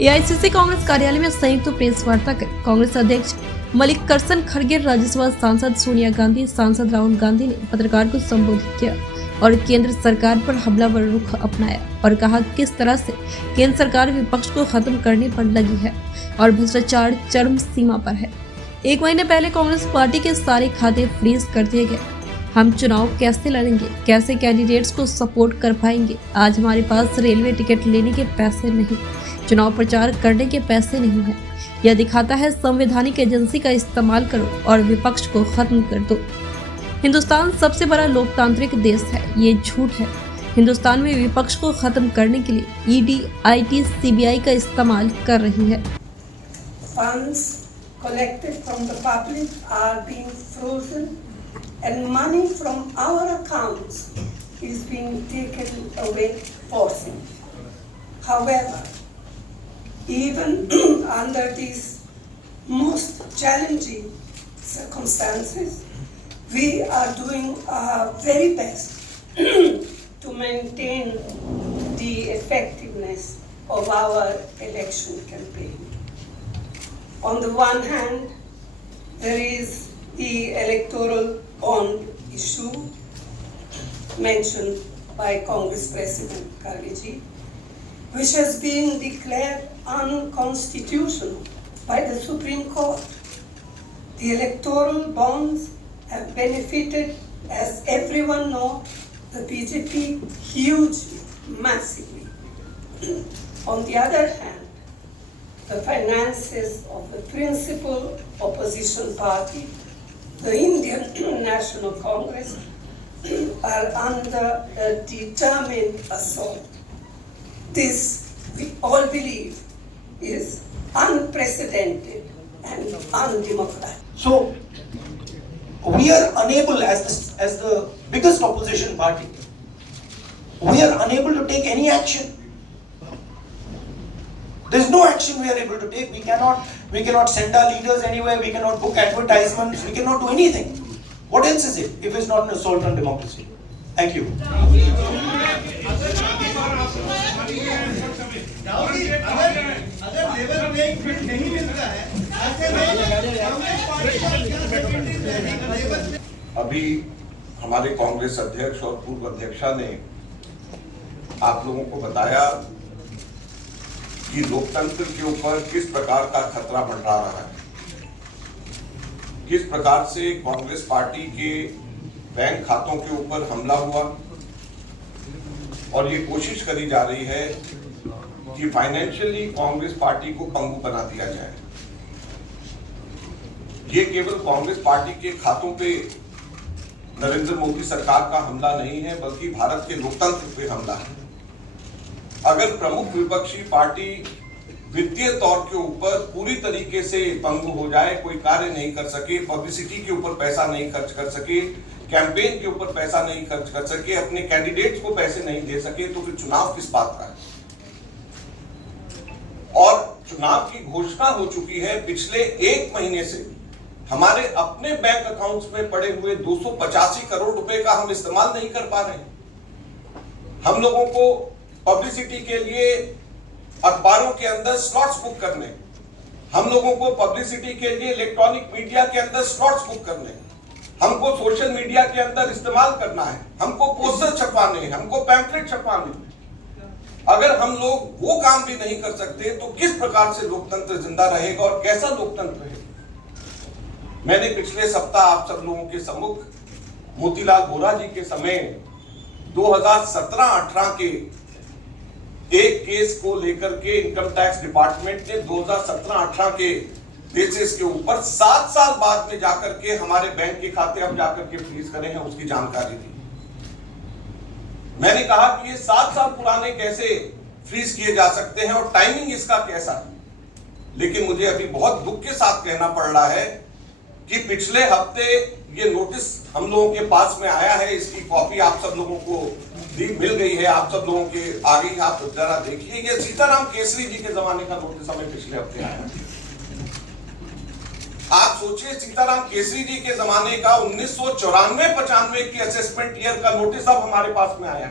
AICC Congress कार्यालय में संयुक्त प्रेस वार्ता कर कांग्रेस अध्यक्ष मल्लिकार्जुन खड़गे, राज्यसभा सांसद सोनिया गांधी, सांसद राहुल गांधी ने पत्रकार को संबोधित किया और केंद्र सरकार पर हमलावर रुख अपनाया और कहा किस तरह से केंद्र सरकार विपक्ष को खत्म करने पर लगी है और भ्रष्टाचार चरम सीमा पर है। एक महीने पहले कांग्रेस पार्टी के सारे खाते फ्रीज कर दिए गए। हम चुनाव कैसे लड़ेंगे, कैसे कैंडिडेट्स को सपोर्ट कर पाएंगे। आज हमारे पास रेलवे टिकट लेने के पैसे नहीं, चुनाव प्रचार करने के पैसे नहीं है। यह दिखाता है संवैधानिक एजेंसी का इस्तेमाल करो और विपक्ष को खत्म कर दो। हिंदुस्तान सबसे बड़ा लोकतांत्रिक देश है, ये झूठ है। हिंदुस्तान में विपक्ष को खत्म करने के लिए ईडी, आईटी, सीबीआई का इस्तेमाल कर रही है। Funds collected from the public are being frozen and money from our accounts is being taken away forcibly. However, even under these most challenging circumstances, we are doing our very best to maintain the effectiveness of our election campaign. On the one hand, there is the electoral bond issue mentioned by Congress President Kharge, which has been declared unconstitutional by the Supreme Court. The electoral bonds have benefited, as everyone knows, the BJP hugely, massively. On the other hand, the finances of the principal opposition party, the Indian National Congress, are under a determined assault. This, we all believe, is unprecedented and undemocratic. So, we are unable, as the biggest opposition party, we are unable to take any action. There is no action we are able to take. We cannot send our leaders anywhere. We cannot book advertisements. We cannot do anything. What else is it if it's not an assault on democracy? Thank you. अभी हमारे कांग्रेस अध्यक्ष और पूर्व अध्यक्षा ने आप लोगों को बताया कि लोकतंत्र के ऊपर किस प्रकार का खतरा मंडरा रहा है, किस प्रकार से कांग्रेस पार्टी के बैंक खातों के ऊपर हमला हुआ और ये कोशिश करी जा रही है कि फाइनेंशियली कांग्रेस पार्टी को पंगु बना दिया जाए। ये केवल कांग्रेस पार्टी के खातों पे नरेंद्र मोदी सरकार का हमला नहीं है, बल्कि भारत के लोकतंत्र पे हमला है। अगर प्रमुख विपक्षी पार्टी वित्तीय तौर के ऊपर पूरी तरीके से पंगु हो जाए, कोई कार्य नहीं कर सके, पब्लिसिटी के ऊपर पैसा नहीं खर्च कर सके, कैंपेन के ऊपर पैसा नहीं खर्च कर सके, अपने कैंडिडेट्स को पैसे नहीं दे सके, तो फिर चुनाव किस बात का है। और चुनाव की घोषणा हो चुकी है। पिछले एक महीने से हमारे अपने बैंक अकाउंट्स में पड़े हुए 285 करोड़ रुपए का हम इस्तेमाल नहीं कर पा रहे। हम लोगों को पब्लिसिटी के लिए अखबारों के अंदर स्लॉट्स बुक करने, हम लोगों को पब्लिसिटी के लिए इलेक्ट्रॉनिक मीडिया के अंदर स्लॉट्स बुक करने, हमको सोशल मीडिया के अंदर इस्तेमाल करना है, हमको पोस्टर छपवाने हैं, हमको पैम्फलेट छपवाने हैं। अगर हम लोग वो काम भी नहीं कर सकते तो किस प्रकार से लोकतंत्र जिंदा रहेगा और कैसा लोकतंत्र है। मैंने पिछले सप्ताह आप सब लोगों के सम्मुख मोतीलाल वोरा जी के समय 2017-18 के एक केस को लेकर के इनकम टैक्स डिपार्टमेंट ने 2017-18 के बेसिस के ऊपर 7 साल बाद में जाकर के हमारे बैंक के खाते हम जाकर के फ्रीज करे हैं, उसकी जानकारी दी। मैंने कहा कि ये 7 साल पुराने कैसे फ्रीज किए जा सकते हैं और टाइमिंग इसका कैसा है। लेकिन मुझे अभी बहुत दुख के साथ कहना पड़ रहा है कि पिछले हफ्ते ये नोटिस हम लोगों के पास में आया है, इसकी कॉपी आप सब लोगों को मिल गई है, आप सब लोगों के आगे ही आप जरा देखिए। ये सीताराम केसरी जी के जमाने का नोटिस हमें पिछले हफ्ते आया। आप सोचिए, सीताराम केसरी जी के जमाने का 1994-95 की असेसमेंट ईयर का नोटिस अब हमारे पास में आया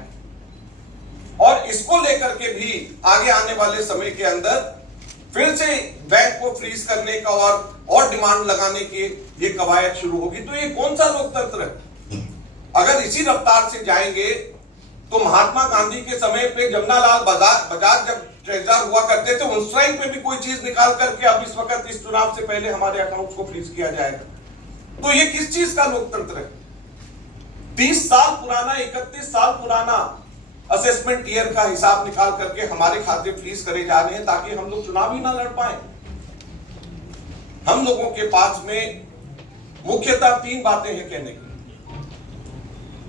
और इसको लेकर के भी आगे आने वाले समय के अंदर फिर से बैंक को फ्रीज करने का और डिमांड लगाने की ये कवायद शुरू होगी, तो ये कौन सा लोकतंत्र है? अगर इसी रफ्तार से जाएंगे तो महात्मा गांधी के समय पे जमनालाल बजाज जब ट्रेजरर हुआ करते थे, उस टाइम पे भी कोई चीज निकाल करके अब इस वक्त इस चुनाव से पहले हमारे अकाउंट को फ्रीज किया जाएगा, तो ये किस चीज का लोकतंत्र है? 30 साल पुराना, 31 साल पुराना असेसमेंट ईयर का हिसाब निकाल करके हमारे खाते फ्रीज करे जा रहे हैं ताकि हम लोग चुनाव ही ना लड़ पाए। हम लोगों के पास में मुख्यतः 3 बातें हैं कहने की।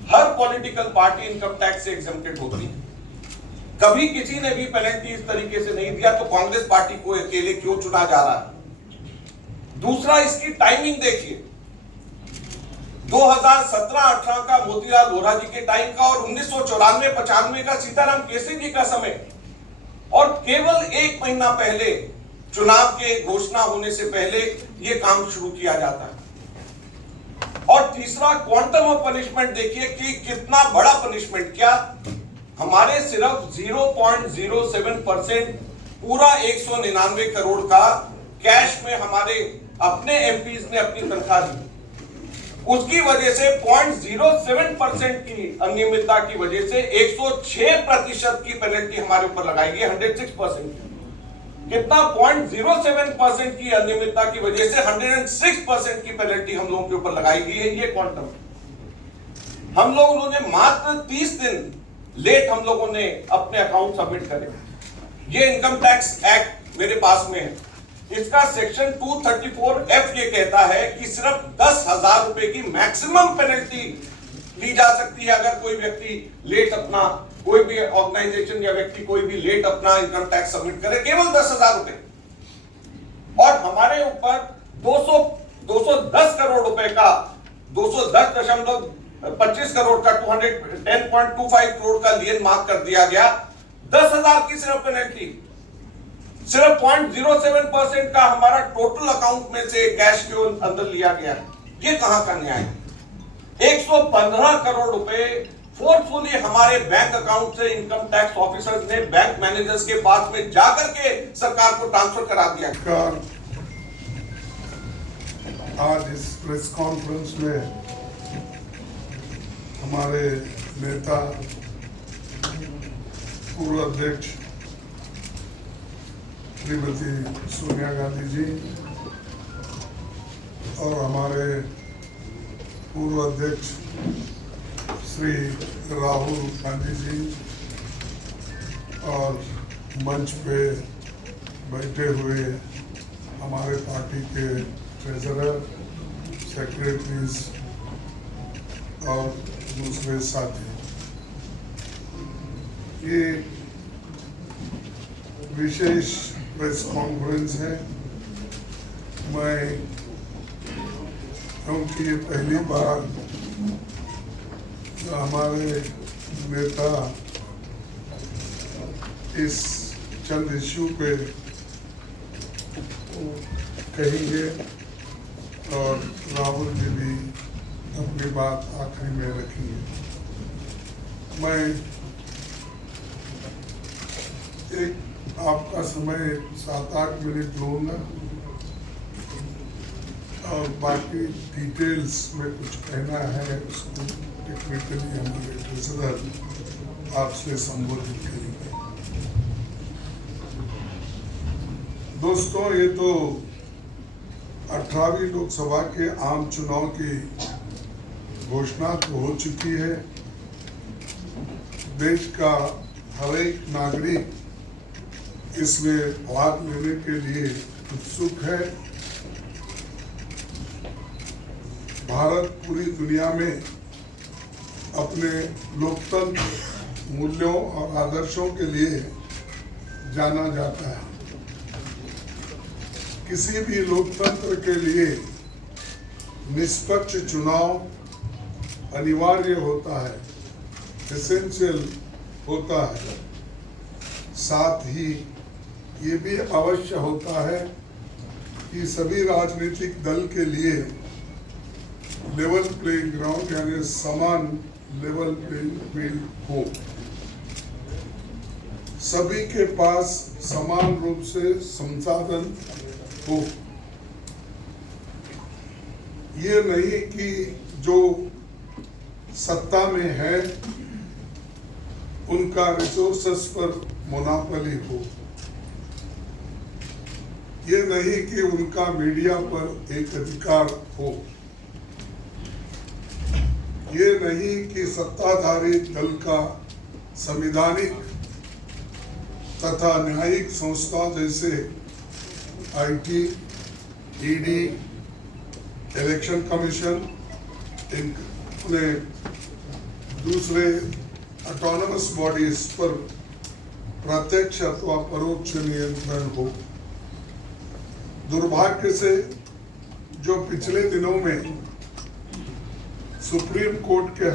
हर पॉलिटिकल पार्टी इनकम टैक्स से एग्जम्प्टेड होती है, कभी किसी ने भी पेनल्टी इस तरीके से नहीं दिया, तो कांग्रेस पार्टी को अकेले क्यों चुना जा रहा है? दूसरा, इसकी टाइमिंग देखिए, 2017-18 का मोतीलाल वोरा जी के टाइम का और 1994-95 का सीताराम केसरी जी का समय, और केवल 1 महीना पहले चुनाव के घोषणा होने से पहले यह काम शुरू किया जाता है। और तीसरा, क्वांटम ऑफ पनिशमेंट देखिए कि कितना बड़ा पनिशमेंट, क्या हमारे सिर्फ 0.07% पूरा 199 करोड़ का कैश में हमारे अपने एमपीज ने अपनी तनख्वाह दी, उसकी वजह से 0.07% की अनियमितता की वजह से 106% की पेनल्टी हमारे ऊपर लगाई गई, 106%। कितना? 0.07% की अनियमितता की वजह से 106% की पेनल्टी हम लोगों के ऊपर लगाई गई है। ये क्वांटम हम लोगों ने मात्र 30 दिन लेट हम लोगों ने अपने अकाउंट सबमिट करे। ये इनकम टैक्स एक्ट मेरे पास में है, इसका सेक्शन 234F ये कहता है कि सिर्फ 10,000 रुपए की मैक्सिमम पेनल्टी ली जा सकती है अगर कोई व्यक्ति लेट अपना, कोई भी ऑर्गेनाइजेशन या व्यक्ति कोई भी लेट अपना इनकम टैक्स सबमिट करे, केवल 10,000 रुपए। और हमारे ऊपर 210 करोड़ रुपए का 210.25 करोड़ का 210.25 करोड़ का लियन मार्क कर दिया गया। 10,000 की सिर्फ पेनल्टी, सिर्फ 0.07% का हमारा टोटल अकाउंट में से कैश के अंदर लिया गया। ये कहां का न्याय? 115 करोड़ रुपए फोर्सफुली हमारे बैंक अकाउंट से इनकम टैक्स ऑफिसर्स ने बैंक मैनेजर्स के पास में जाकर के सरकार को ट्रांसफर करा दिया। आज इस प्रेस कॉन्फ्रेंस में हमारे नेता पूर्व अध्यक्ष श्रीमती सोनिया गांधी जी और हमारे पूर्व अध्यक्ष श्री राहुल गांधी जी और मंच पे बैठे हुए हमारे पार्टी के ट्रेजरर, सेक्रेटरीज और दूसरे साथी, ये विशेष प्रेस कॉन्फ्रेंस है। मैं क्योंकि ये पहली बार हमारे नेता इस चंद इश्यू पे कहेंगे और राहुल जी भी अपनी बात आखिरी में रखेंगे। मैं एक आपका समय 7-8 मिनट लूँगा और बाकी डिटेल्स में कुछ कहना है उसको टेक्निकली हमारे ट्रेजरर आपसे संबोधित करेंगे। दोस्तों, ये तो 18वीं लोकसभा के आम चुनाव की घोषणा तो हो चुकी है। देश का हर एक नागरिक इसमें भाग लेने के लिए उत्सुक है। भारत पूरी दुनिया में अपने लोकतंत्र मूल्यों और आदर्शों के लिए जाना जाता है। किसी भी लोकतंत्र के लिए निष्पक्ष चुनाव अनिवार्य होता है, एसेंशियल होता है। साथ ही ये भी अवश्य होता है कि सभी राजनीतिक दल के लिए लेवल प्लेइंग ग्राउंड यानी समान लेवल प्लेइंग फील्ड हो। सभी के पास समान रूप से संसाधन हो। ये नहीं कि जो सत्ता में है उनका रिसोर्सेस पर मोनोपोली हो। ये नहीं कि उनका मीडिया पर एक अधिकार हो। ये नहीं कि सत्ताधारी दल का संवैधानिक तथा न्यायिक संस्था जैसे आईटी, ईडी, इलेक्शन कमीशन, इनके दूसरे ऑटोनमस बॉडीज पर प्रत्यक्ष अथवा परोक्ष नियंत्रण हो। दुर्भाग्य से जो पिछले दिनों में सुप्रीम कोर्ट के